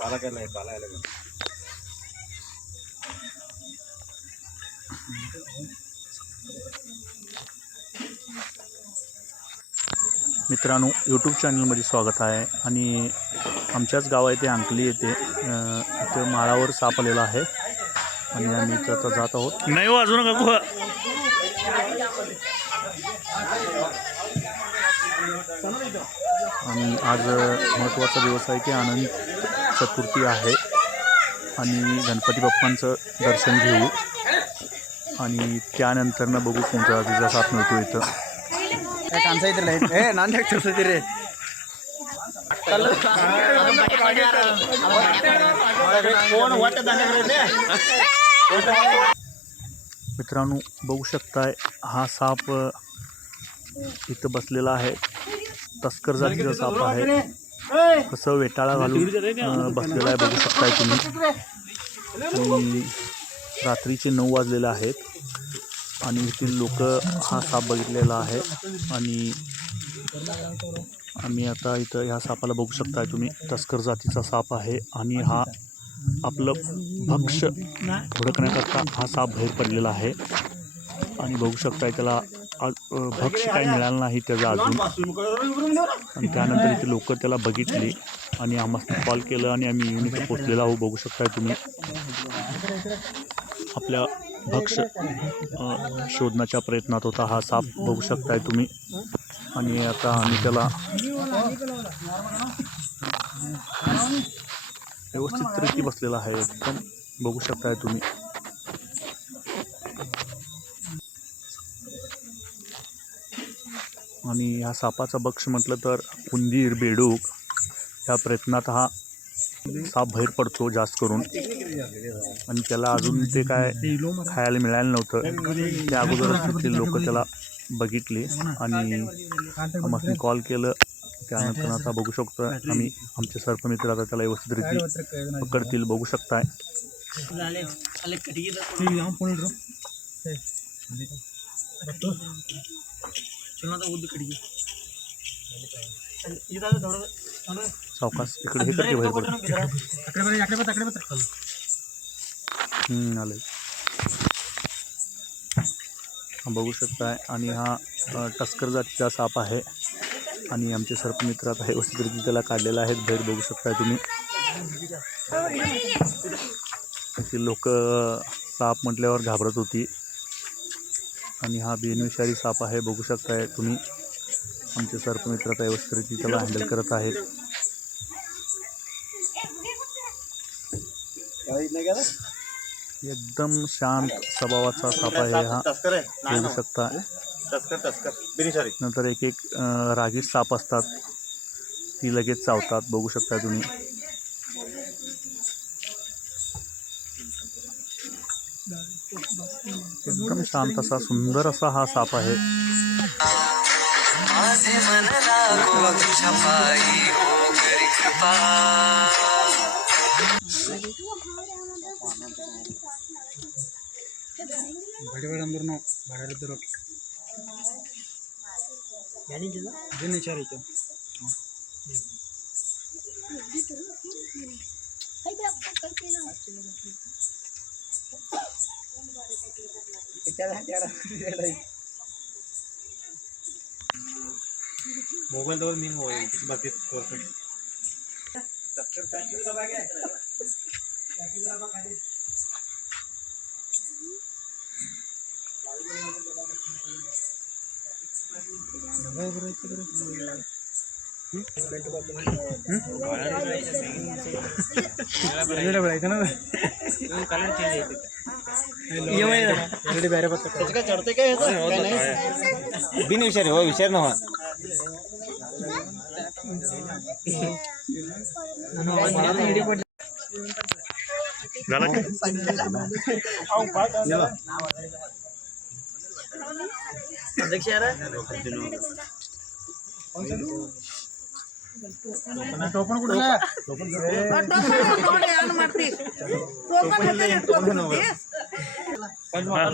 पाला केलाय पाला यायला. मित्रांनो यूट्यूब चॅनलमध्ये स्वागत आहे. आणि आमच्याच गाव आहे ते अंकली येथे. अं, इथं माळावर साप आलेला आहे. आणि आम्ही इथं आता जात आहोत. नाही हो अजून काकू आणि आज महत्त्वाचा दिवस आहे की आनंद चतुर्थी आहे. आणि गणपती बाप्पांचं दर्शन घेऊ. आणि त्यानंतर ना बघू कोणता तिचा साथ मिळतो इथं. कांचा इथे लाइट. रे. मित्रांनो बघू शकताय हा साप इथं बसलेला आहे. तस्कर जातीचा साप आहे. कसं वेटाळा घालून बसलेला आहे बघू शकताय तुम्ही. आणि रात्रीचे नऊ वाजलेले आहेत. आणि येथील लोक हा साप बघितलेला आहे. आणि आम्ही आता इथं ह्या सापाला बघू शकताय तुम्ही. तस्कर जातीचा साप आहे. आणि हा आपलं भक्ष हुडकण्याकरता हा साप बाहेर पडलेला आहे. आणि बघू शकताय त्याला भक्ष काय मिळालं नाही त्याचं अजून. आणि त्यानंतर इथे लोक त्याला बघितली आणि आम्हाला कॉल केलं आणि आम्ही येऊन इथे पोचलेलो आहोत. बघू शकताय तुम्ही. आपल्या भक्ष शोधण्याच्या प्रयत्नात होता हा साप. बघू शकताय तुम्ही. आणि आता आम्ही त्याला व्यवस्थित रिती बसलेला आहे. एकदम बघू शकताय तुम्ही. आणि ह्या सापाचा बक्ष म्हटलं तर उंदीर बेडूक ह्या प्रयत्नात हा साप बाहेर पडतो जास्त करून. आणि त्याला अजून ते काय खायला मिळालं नव्हतं. त्या अगोदरच तिथले लोक त्याला बघितली आणि आम्हाला कॉल केलं. त्यानंतर आता बघू शकतो आम्ही. आमचे सर्पमित्र आता त्याला व्यवस्थितरित्या पकडतील बघू शकताय. सावकाश इकडे हे करते बाहेर पडते हम्म, आलंय. हा बघू शकताय आणि हा टस्कर जातीचा साप आहे. आणि आमचे सर्पमित्र आता व्यवस्थितरित्या त्याला काढलेला आहे बाहेर बघू शकताय तुम्ही. अशी लोक साप म्हटल्यावर घाबरत होती. आणि हा बेनविषारी साप आहे बघू शकताय तुम्ही. आमचे सर्पमित्र आता व्यवस्थितरित्या त्याला हँडल करत आहेत. एकदम शांत स्वभावाचा साप आहे हा. बघू शकता. नंतर एक एक अं, रागीट साप असतात. ती लगेच चावतात. बघू शकता तुम्ही. एकदम शांत असा सुंदर असा हा साप आहे. मोबाईलवर मी मोबाईल बघते परफेक्ट ಆಲ್ರೆಡಿ ಬೇರೆ ಬರ್ತದೆ बिन विषारी हो विचार नव्हा झाला का? ಟೋಪನ್ ಕೊಡಲ್ಲ ನೋಡಿ ಏನ್ 哎呀